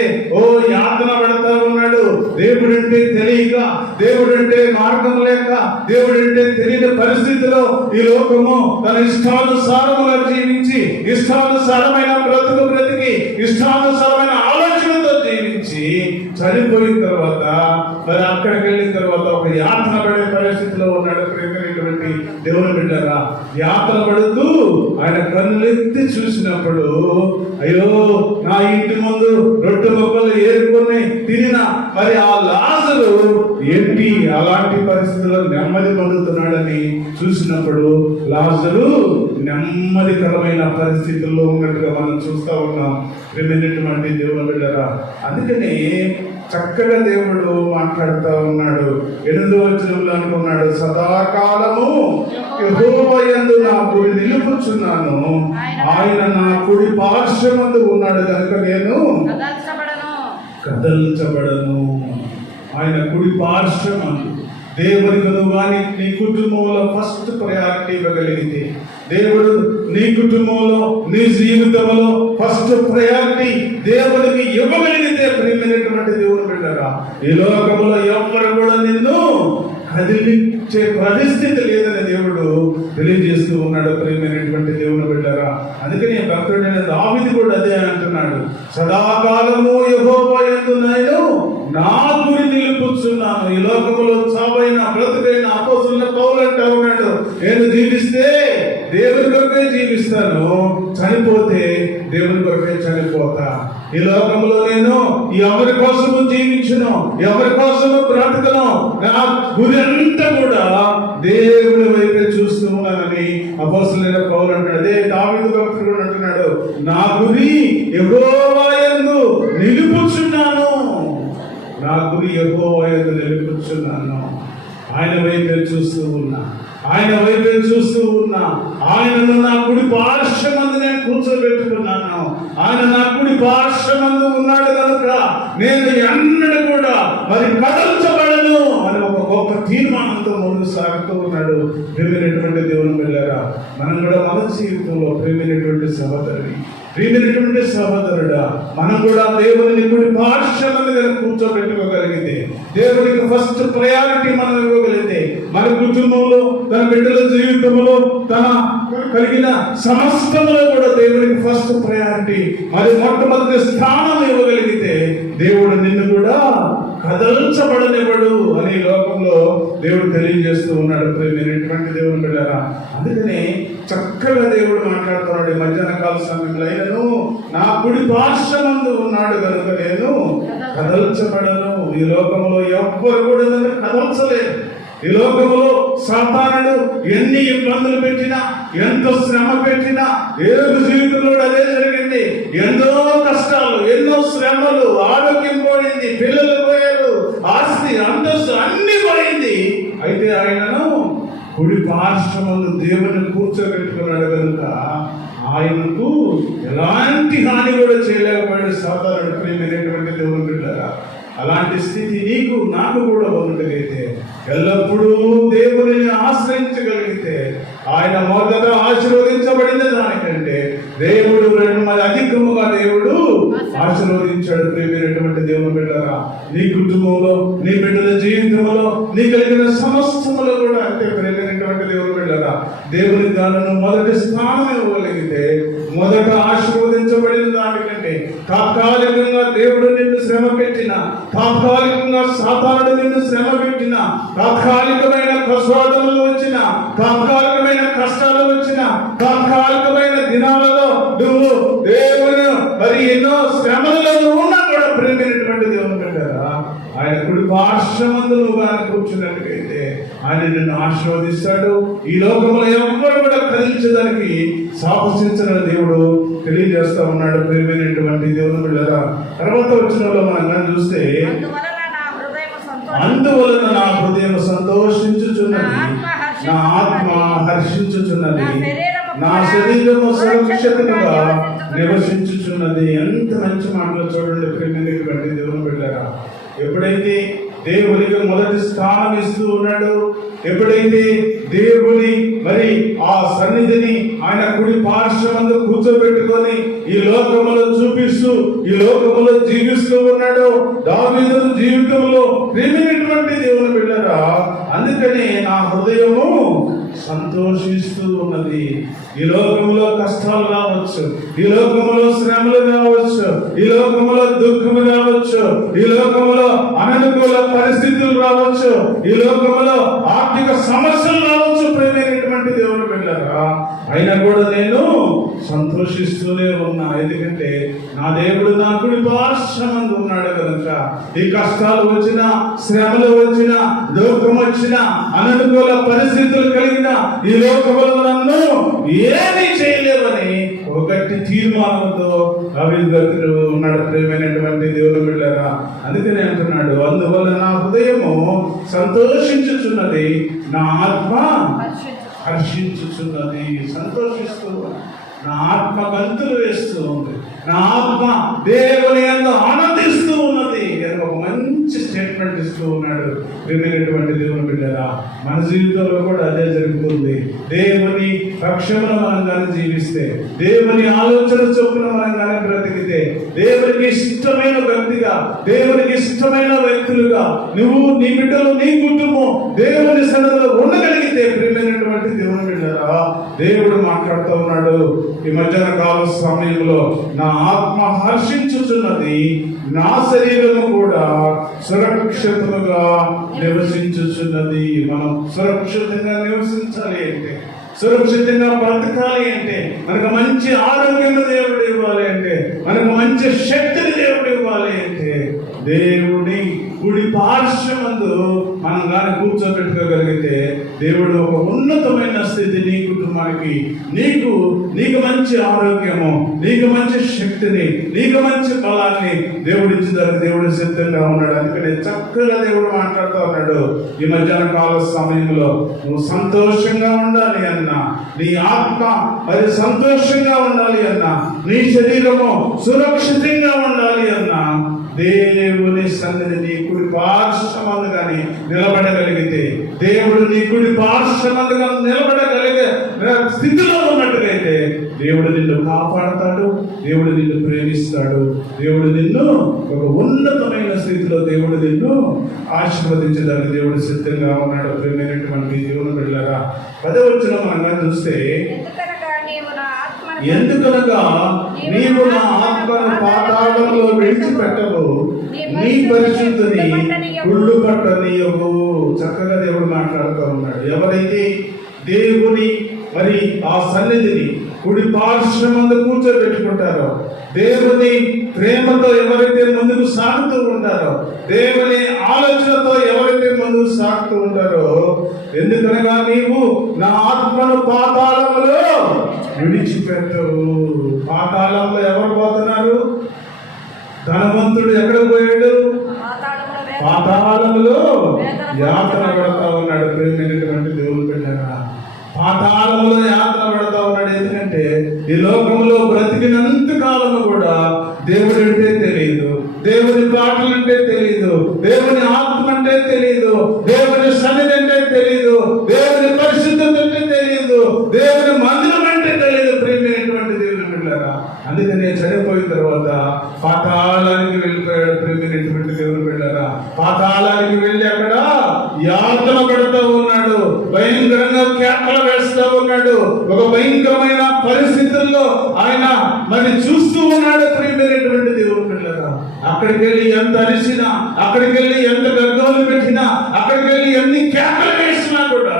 యాతన పడతా ఉన్నాడు. దేవుడంటే తెలియక, దేవుడంటే మార్గం లేక, దేవుడంటే తెలియని పరిస్థితిలో ఈ లోకము తన ఇష్టానుసారముగా జీవించి, ఇష్టానుసారమైన బ్రతికి, ఇష్టానుసారమైన ఆలోచనతో జీవించి చనిపోయిన తర్వాత మరి అక్కడికి వెళ్ళిన తర్వాత ఒక యాతన పడే పరిస్థితిలో ఉన్నాడు. ప్రేమైనటువంటి దేవుని బిడ్డలారా, యాతన పడుతూ ఆయన కన్నులెత్తి చూసినప్పుడు, అయ్యో నా ఇంటి ముందు రొట్టె మొక్కలు ఏరుకొని తినిన మరి ఆ లాజరు ఏంటి అలాంటి పరిస్థితుల్లో నెమ్మది పొందుతున్నాడని చూసినప్పుడు లాజరు నెమ్మదికరమైన పరిస్థితుల్లో ఉన్నట్టుగా మనం చూస్తూ ఉన్నాం. ప్రేమైనటువంటి దేవుని బిడ్డలారా, అందుకని చక్కగా దేవుడు మాట్లాడుతూ ఉన్నాడు. 8వ వచనంలో అనుకున్నాడు, సదాకాలము యెహోవా యందు నా కుడి నిలుపుచున్నాను, ఆయన నా కుడి పార్శ్వమందు ఉన్నాడు కనుక నేను కదల్చబడను. ఆయన కుడి పార్శ్వమందు దేవునికి నువ్వు కానీ నీ కుటుంబంలో ఫస్ట్ ప్రయారిటీ ఇవ్వగలిగితే, దేవుడు నీ కుటుంబంలో నీ జీవితంలో ఫస్ట్ ప్రయారిటీ దేవునికి ఇవ్వగలిగితే, ప్రియమైనటువంటి దేవుని బిడ్డలారా, ఈ లోకంలో ఎవ్వరు కూడా నిన్ను కదిలించే పరిస్థితి లేదని దేవుడు తెలియజేస్తూ ఉన్నాడు. ప్రియమైనటువంటి దేవుని బిడ్డలారా, అందుకని భక్తుడైన దావీదు కూడా అదే అంటున్నాడు, సదాకాలము యెహోవా యందు నేను నా గురి నిలుపుచున్నాను. ఈ లోకంలో చావైన బ్రతుకైన అపోస్తలుల పౌలు అంటూ ఉన్నాడు, నేను జీవిస్తే దేవుని కొరకే జీవిస్తాను, చనిపోతే దేవుని కొరకే చనిపోతా. ఈ లోకంలో నేను ఎవరి కోసము జీవించను, ఎవరి కోసము బ్రతకను, నా గురి అంతా కూడా దేవుని వైపే చూస్తూ ఉన్నానని అపోస్తలుల పౌలు అంటాడు. అదే దావీదు భక్తుడు అంటున్నాడు, నా గురి యెహోవా యందు నిలుపుచున్నాను, నా గురి యెహోవా యందు నిలుపుచున్నాను. ఆయన వైపే చూస్తూ ఉన్నా, ఆయన వైపే చూస్తూ ఉన్నా. ఆయనను నా కుడి పార్శ్వమందు నేను కూర్చోబెట్టుకున్నాను. ఆయన నా కుడి పార్శ్వమందు ఉన్నాడు కనుక నేను ఎన్నడూ కూడా మరి కదల్చబడను అని ఒక గొప్ప తీర్మానంతో ముందుకు సాగుతూ ఉన్నాడు. ప్రియమైనటువంటి దేవుని బిడ్డలారా, మనం కూడా మన జీవితంలో ప్రియమైనటువంటి ప్రియమైనటువంటి సహోదరుడా, మనం కూడా దేవుని కుడి పార్శ్వమందు కూర్చోబెట్టుకోగలిగితే, దేవునికి ఫస్ట్ ప్రయారిటీ మనం ఇవ్వగలిగితే, మన కుటుంబంలో, తన బిడ్డల జీవితంలో, తన కలిగిన సమస్తములో కూడా దేవునికి ఫస్ట్ ప్రయారిటీ మరి మొట్టమొదటి స్థానం ఇవ్వగలిగితే, దేవుడు నిన్ను కూడా కదల్చబడనివ్వడు అని లోకంలో దేవుడు తెలియజేస్తూ ఉన్నాడు. ప్రియమైనటువంటి దేవుని బిడ్డలారా, అందుకనే చక్కగా దేవుడు మాట్లాడుతున్నాడు. మధ్యాహ్న కాల సమయంలో అయినను నా కుడి పార్శ్వమందు ఉన్నాడు కనుక నేను కదల్చబడను. ఈ లోకంలో ఎవ్వరు కూడా నన్ను కదల్చలేదు. ఈ లోకంలో సాతానుడు ఎన్ని ఇబ్బందులు పెట్టినా, ఎంతో శ్రమ పెట్టినా, యోబు జీవితంలో అదే జరిగింది. ఎన్నో కష్టాలు, ఎన్నో శ్రమలు, ఆరోగ్యం పోయింది, పిల్లలు పోయారు, ఆస్తి అంతస్తు అన్ని పోయింది. అయితే ఆయనను కుడి పార్శ్వమందు దేవుని కూర్చోబెట్టుకున్నాడు కనుక ఆయనకు ఎలాంటి హాని కూడా చేయలేకపోయాడు సాతానుడు. ప్రియమైనటువంటి దేవుని బిడ్డలారా, అలాంటి స్థితి నీకు నాకు కూడా ఉన్నట్లయితే, ఎల్లప్పుడూ దేవుని ఆశ్రయించగలిగితే, ఆయన మొదట ఆశీర్వదించబడిన దానికంటే దేవుడు అధికముగా దేవుడు ఆశీర్వదించాడు. ప్రియమైనటువంటి దేవుని బిడ్డలారా, నీ కుటుంబంలో, నీ బిడ్డల జీవితంలో, నీ కలిగిన సమస్తములో కూడా అంటే ప్రియమైనటువంటి దేవుని బిడ్డలారా, దేవుని దానిని మొదటి స్థానం ఇవ్వగలిగితే, మొదట ఆశీర్వదించబడిన దానికంటే తాత్కాలికంగా దేవుడు నిన్ను శ్రమ పెట్టిన, తాత్కాలికంగా సాతానుడు నిన్ను శ్రమ పెట్టిన, తాత్కాలికమైన ప్రసాదములు వచ్చిన, తాత్కాలికమైన కష్టాలు వచ్చిన, తాత్కాలికమైన దినాలలో నువ్వు దేవుని మరి ఎన్నో శ్రమలలో ఉన్నా కూడా ప్రేమైనటువంటి దేవుని బిడ్డలారా, ఆయన కుడి పార్శ్వమందు నువ్వు ఆయన కూర్చున్నట్టుగైతే, ఆయన నిన్ను ఆశీర్వదిస్తాడు. ఈ లోకంలో ఎవరు కూడా కదిలించడానికి సాహసించిన దేవుడు తెలియజేస్తా ఉన్నాడు. ప్రియమైనటువంటి దేవుని బిడ్డలారా, తర్వాత వచనంలో మనం కానీ చూస్తే, అందువలన నా హృదయం సంతోషించుచున్నది, నా ఆత్మ హర్షించుచున్నది, నా శరీరము సురక్షితంగా నివసించుచున్నది. ఎంత మంచి మాటలు చూడండి ప్రియమైనటువంటి దేవుని బిడ్డలారా. ఎప్పుడైతే దేవునికి మొదటి స్థానం ఇస్తూ ఉన్నాడు, ఎప్పుడైతే దేవుని మరి ఆ సన్నిధిని ఆయన కుడి పార్శ్వమందు కూర్చోబెట్టుకొని ఈ లోకములో చూపిస్తూ ఈ లోకములో జీవిస్తూ ఉన్నాడు దావీదు జీవితంలో ప్రియమైనటువంటి దేవుని బిడ్డలారా, అందుకని నా హృదయము సంతోషిస్తూ ఉన్నది. ఈ లోకంలో కష్టాలు రావచ్చు, ఈ లోకంలో శ్రమలు రావచ్చు, ఈ లోకంలో దుఃఖము రావచ్చు, ఈ లోకంలో అననుకూల పరిస్థితులు రావచ్చు, ఈ లోకంలో ఆర్థిక సమస్యలు రావచ్చు. ప్రియమైనటువంటి దేవుని బిడ్డలారా, అయినా కూడా నేను సంతోషిస్తూనే ఉన్నా. ఎందుకంటే నా దేవుడు నా కుడి పార్శ్వమందు ఉన్నాడు కనుక ఈ కష్టాలు వచ్చినా, శ్రమలు వచ్చినా, దుఃఖం వచ్చినా, అననుకూల పరిస్థితులు కలిగిన ఈ లోకంలో నన్ను ఏమీ చేయలేవని ఒక గట్టి తీర్మానంతో అభివృద్ధి ఉన్నాడు. ప్రియమైనటువంటి దేవుని బిడ్డలారా, అందుకనే అంటున్నాడు, అందువల్ల నా హృదయము సంతోషించుచున్నది, నా ఆత్మ హర్షించుచున్నది. సంతోషిస్తూ నా ఆత్మ గంతులు వేస్తూ ఉంది, నా ఆత్మ దేవుని యందు ఆనందిస్తూ ఉన్నది. ఒక మంచి స్టేట్మెంట్ ఇస్తూ ఉన్నాడు. ప్రియమైనటువంటి దేవుని బిడ్డలారా, మన జీవితంలో కూడా అదే జరుగుతుంది. దేవుని పక్షమును మనం కానీ జీవిస్తే, దేవుని ఆలోచన చొప్పున మనం కానీ బ్రతికితే, దేవునికి ఇష్టమైన వ్యక్తిగా, దేవునికి ఇష్టమైన వ్యక్తులుగా నువ్వు, నీ బిడ్డలు, నీ కుటుంబం దేవుని సన్నిధిలో ఉండగలిగితే, ప్రియమైనటువంటి దేవుని బిడ్డలారా, దేవుడు మాట్లాడుతూ ఉన్నాడు, ఈ మధ్యాహ్న కాల సమయంలో నా ఆత్మ హర్షించుచున్నది, నా శరీరము కూడా సురక్షితముగా నివసించుచున్నది. మనం సురక్షితంగా నివసించాలి అంటే, సురక్షితంగా బ్రతకాలి అంటే, మనకు మంచి ఆరోగ్యం దేవుడు ఇవ్వాలి అంటే, మనకు మంచి శక్తిని దేవుడు ఇవ్వాలి అంటే, దేవుడి కుడి పార్శ్వమందు మనం కానీ కూర్చోబెట్టుకోగలిగితే దేవుడు ఒక ఉన్నతమైన స్థితి నీ కుటుంబానికి, నీకు మంచి ఆరోగ్యము, నీకు మంచి శక్తిని, నీకు మంచి బలాన్ని దేవుడు ఇచ్చేదానికి దేవుడు సిద్ధంగా ఉన్నాడు. అందుకని చక్కగా దేవుడు మాట్లాడుతూ ఉన్నాడు, ఈ మధ్యాహ్న కాల సమయంలో నువ్వు సంతోషంగా ఉండాలి అన్నా, నీ ఆత్మ అది సంతోషంగా ఉండాలి అన్నా, నీ శరీరము సురక్షితంగా ఉండాలి అన్నా, దేవుని సన్నిధి నీ కుడి పార్శ్వమందు కానీ నిలబడగలిగితే, దేవుడు నీ కుడి పార్శ్వమందుగా నిలబడగలిగే స్థితిలో ఉన్నట్టుగైతే దేవుడు నిన్ను కాపాడతాడు, దేవుడు నిన్ను ప్రేమిస్తాడు, దేవుడు నిన్ను ఒక ఉన్నతమైన స్థితిలో దేవుడు నిన్ను ఆశీర్వదించడానికి దేవుడు సిద్ధంగా ఉన్నాడు. ప్రేమైనటువంటి దేవుని బిడ్డలారా, 10వ వచనం మనం చూస్తే, ఎందుకనగా నీవు నా ఆత్మను పాతాళంలో విడిచిపెట్టవు, నీ పరిశుద్ధిని కుళ్ళు పట్టనీయవు. చక్కగా దేవుడు మాట్లాడుతూ ఉన్నాడు. ఎవరైతే దేవుని మరి ఆ సన్నిధిని కుడి పార్శ్వమందు కూర్చోబెట్టుకుంటారో, దేవుని ప్రేమతో ఎవరైతే ముందుకు సాగుతూ ఉంటారో, దేవుని ఆలోచనతో ఎవరైతే ముందుకు సాగుతూ ఉంటారో, ఎందుకనగా నీవు నా ఆత్మను పాతాళంలో విడిచిపెట్టవు. పాతాళంలో ఎవరు పోతున్నారు? ధనవంతుడు ఎక్కడ పోయాడు? పాతాళంలో యాతన పడతా ఉన్నాడు. ప్రేమైనటువంటి దేవుని బిడ్డలారా, పాతాళంలో యాతన పడతా ఉన్నాడు. ఎందుకంటే ఈ లోకంలో బ్రతికినంత కాలము కూడా దేవుడు అంటే తెలియదు, దేవుని పాటలు అంటే తెలియదు, దేవుని ఆత్మ అంటే తెలియదు, దేవుని సన్నిధి అంటే తెలియదు, దేవుని పరిశుద్ధత అంటే తెలియదు, దేవుని మందిరం అంటే తెలియదు. ప్రేమైనటువంటి దేవుని బిడ్డలారా, అందుకనే చనిపోయిన తర్వాత పాతాళానికి వెళ్ళిపోయాడు. ప్రేమైనటువంటి దేవుని బిడ్డలారా, పాతాళానికి వెళ్ళి అక్కడ యాతన పడుతూ ఉన్నాడు, భయంకరంగా కేకలు వేస్తూ ఉన్నాడు, ఒక భయంకరమైన పరిస్థితుల్లో ఆయన మరి చూస్తూ ఉన్నాడు. ప్రియమైనటువంటి దేవుని బిడ్డలారా, అక్కడికి వెళ్ళి ఎంత అరిసినా, అక్కడికి వెళ్ళి ఎంత గర్గోలు పెట్టినా, అక్కడికి వెళ్ళి ఎన్ని కేకలు వేసినా కూడా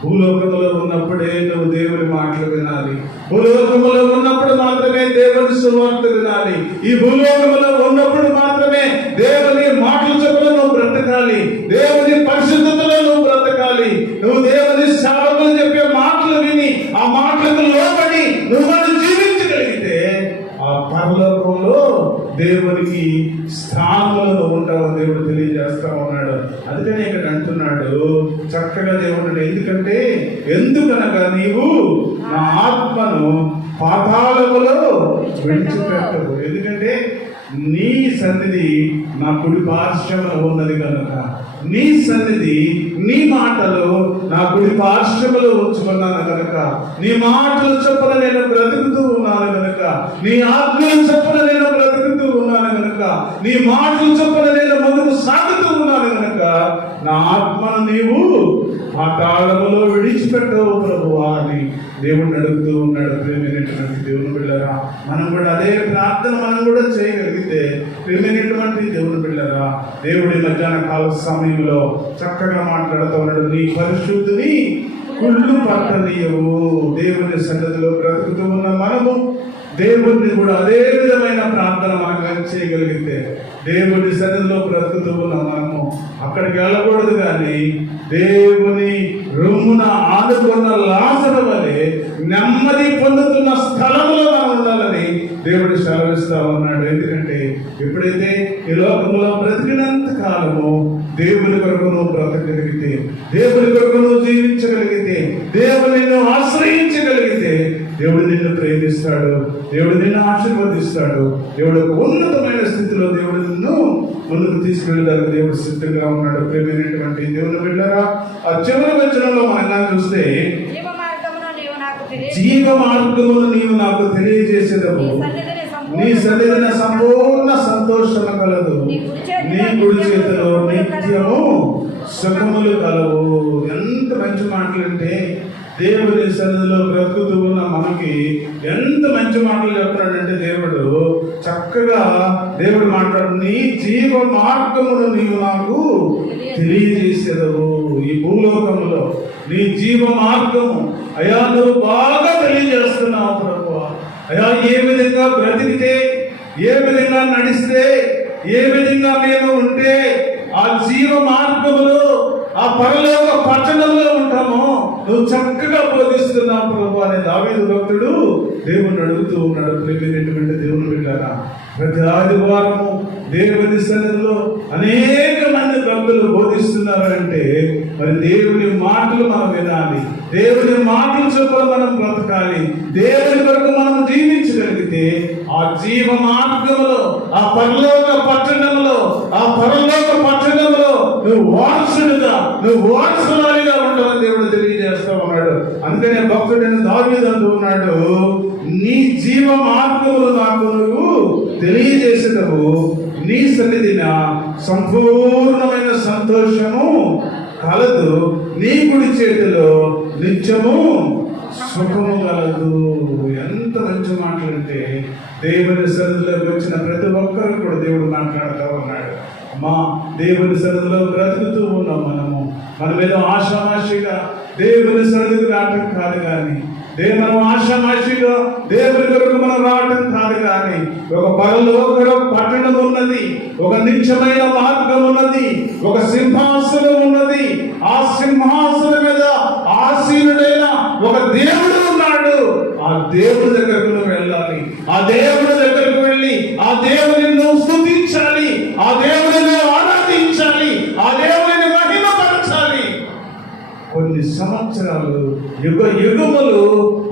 భూలోకంలో ఉన్నప్పుడే నువ్వు దేవుని మాటలు వినాలి, భూలోకంలో ఉన్నప్పుడు మాత్రమే దేవుని సువార్త వినాలి, ఈ భూలోకంలో ఉన్నప్పుడు మాత్రమే దేవుని మాటలు చొప్పున నువ్వు బ్రతకాలి, దేవుని పరిశుద్ధతలో నువ్వు బ్రతకాలి, చక్కగా దేవుడు ఎందుకనగా నీవు నా ఆత్మను పాతాళములో విడిచిపెట్టవు. ఎందుకంటే నీ సన్నిధి నా కుడి పార్శ్వములో ఉన్నది కనుక, నీ సన్నిధి నీ మాటలు నా కుడి పార్శ్వములో ఉంచుకున్నాను కనుక, నీ మాటలు చొప్పున నేను బ్రతుకుతూ ఉన్నాను కనుక, నీ ఆజ్ఞలు చొప్పున నేను బ్రతుకుతూ ఉన్నాను కనుక, నీ మాటలు చొప్పున నేను ముందుకు సాగుతూ ఉన్నాను కనుక నా ఆత్మను నీవు పాతాళములో విడిచిపెట్టవు ప్రభువా అని దేవుడు అడుగుతూ ఉన్నాడు. ప్రేమైనటువంటి దేవుని బిడ్డలారా, మనం కూడా అదే ప్రార్థన మనం కూడా చేయగలిగితే, ప్రేమైనటువంటి దేవుని బిడ్డలారా, దేవుడి మధ్యాహ్న కాల సమయంలో చక్కగా మాట్లాడుతూ ఉన్నాడు. నీ పరిశుద్ధిని కుళ్ళు పట్టనీయవు. దేవుని సన్నిధిలో బ్రతుకుతూ ఉన్న మనము దేవుడిని కూడా అదే విధమైన ప్రార్థన మనం చేయగలిగితే, దేవుడి సన్నిధిలో బ్రతుకుతూ ఉన్న మనము అక్కడికి వెళ్ళకూడదు, కానీ దేవుని రొమ్మున ఆదుకున్న లాజరు వలె నెమ్మది పొందుతున్న స్థలంలో మనం ఉండాలని దేవుడు సెలవిస్తా ఉన్నాడు. ఎందుకంటే ఎప్పుడైతే ఈ లోకంలో బ్రతికినంత కాలము దేవుని కొరకు నువ్వు బ్రతకగలిగితే, దేవుని కొరకు నువ్వు జీవించగలిగితే, దేవుని నువ్వు ఆశ్రయించగలిగితే, దేవుడు నిన్ను ప్రేమిస్తాడు, దేవుడు నిన్ను ఆశీర్వదిస్తాడు, దేవుడు ఉన్నతమైన స్థితిలో దేవుడు నిన్ను ముందుకు తీసుకెళ్ళడానికి దేవుడు సిద్ధంగా ఉన్నాడు. ప్రేమైనటువంటి దేవుని బిడ్డలారా, ఆ చివరి వచనంలో మనం చూస్తే, జీవ మార్గమును నీవు నాకు తెలియజేసేదవు, నీ సన్నిధిన సంపూర్ణ సంతోషము కలదు, నీ కుడి చేతిలో నిత్యము సుఖములు కలవు. ఎంత మంచి మాటలు అంటే, దేవుని సన్నిధిలో బ్రతుకుతూ ఉన్న మనకి ఎంత మంచి మాటలు చెప్తున్నాడంటే, దేవుడు చక్కగా దేవుడు మాట్లాడు, నీ జీవ మార్గమును నీవు నాకు తెలియజేసేదవు. ఈ భూలోకములో నీ జీవ మార్గము అయా నువ్వు బాగా తెలియజేస్తున్నావు ప్రభువా. అయా ఏ విధంగా బ్రతికితే, ఏ విధంగా నడిస్తే, ఏ విధంగా మేము ఉంటే ఆ జీవ మార్గములో ఆ పరలోక పట్టణంలో ఉంటామో నువ్వు చక్కగా బోధిస్తున్నావు ప్రభు అనే దావీదు భక్తుడు దేవుణ్ణి అడుగుతూ ఉన్నాడు. ప్రేమైనటువంటి దేవుని బిడ్డలారా, ప్రతి ఆదివారము దేవుని సన్నిధిలో అనేక మంది భక్తులు బోధిస్తున్నారు అంటే, మరి దేవుని మాటలు మనం వినాలి, దేవుని మాటలు చొప్పున మనం బ్రతకాలి, దేవుని కొరకు మనం జీవించగలిగితే ఆ జీవ మార్గంలో, ఆ పరలోక పట్టణంలో, ఆ పరలోక పట్టణంలో నువ్వు వారసుడుగా, నువ్వు వారసురాలిగా ఉంటావని దేవుడు తెలియజేస్తా ఉన్నాడు. అందుకనే భక్తుడైన దావీదు అంటూ ఉన్నాడు, నీ జీవ మార్గములు నాకు నువ్వు తెలియజేసేటవు, నీ సన్నిధిన సంపూర్ణమైన సంతోషము కలదు, నీ కుడి చేతిలో నిత్యము సుఖము కలదు. ఎంత మంచి మాటలు అంటే, దేవుని సన్నిధిలోకి వచ్చిన ప్రతి ఒక్కరు కూడా దేవుడు మాట్లాడుతూ ఉన్నాడు. మా దేవుని సన్నిధిలో బ్రతుకుతూ ఉన్నాం మనం ఏదో ఆషామాషిగా దేవుని సన్నిధికి రావటం కాదు, కానీ మనం ఆషామాషిగా దేవుని కొరకు మనం రావటం కాదు, కానీ ఒక పరలోక పట్టణం ఉన్నది, ఒక నిత్యమైన మార్గం ఉన్నది, ఒక సింహాసనం ఉన్నది, ఆ సింహాసనం మీద ఆసీనుడైన ఒక దేవుడు ఉన్నాడు. ఆ దేవుడి దగ్గరకు నువ్వు వెళ్ళాలి, ఆ దేవుడి దగ్గరకు వెళ్ళి ఆ దేవుని నువ్వు స్తుతించాలి, ఆ దేవుడిని ఆరాధించాలి, ఆ దేవుడిని మహిమపరచాలి. కొన్ని సంవత్సరాలు, యుగములు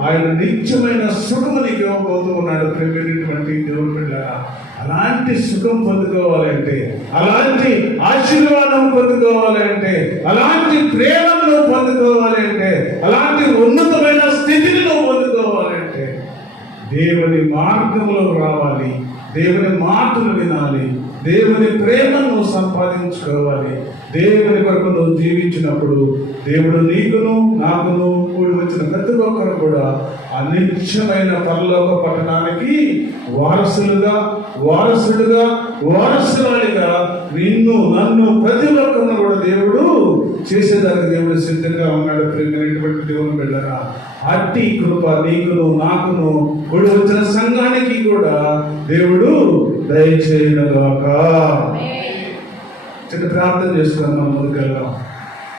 ఆయన నిత్యమైన సుఖము నీకు ఇవ్వబోతూ ఉన్నాడు. ప్రేమైనటువంటి దేవుని బిడ్డలారా, అలాంటి సుఖం పొందుకోవాలంటే, అలాంటి ఆశీర్వాదం పొందుకోవాలంటే, అలాంటి ప్రేమను పొందుకోవాలంటే, అలాంటి ఉన్నతమైన స్థితిని నువ్వు పొందుకోవాలంటే దేవుని మార్గంలో రావాలి, దేవుని మాటలు వినాలి, దేవుని ప్రేమను సంపాదించుకోవాలి. దేవుని కొరకు నువ్వు జీవించినప్పుడు దేవుడు నీకును నాకును కూడి వచ్చిన ప్రతి ఒక్కరు కూడా అనిత్యమైన పరలోక పట్టణానికి వారసుడుగా వారసురాలిగా నిన్ను నన్ను ప్రతి ఒక్కరిని కూడా దేవుడు చేసేదానికి దేవుడు సిద్ధంగా ఉన్నాడు. ప్రేమైనటువంటి దేవుని బిడ్డలారా, అట్టి కృప నీకును నాకును కూడి వచ్చిన సంఘానికి కూడా దేవుడు దయచేయునుగాక. చిన్న ప్రార్థన చేసుకున్నాం, ముందుకెళ్దాం.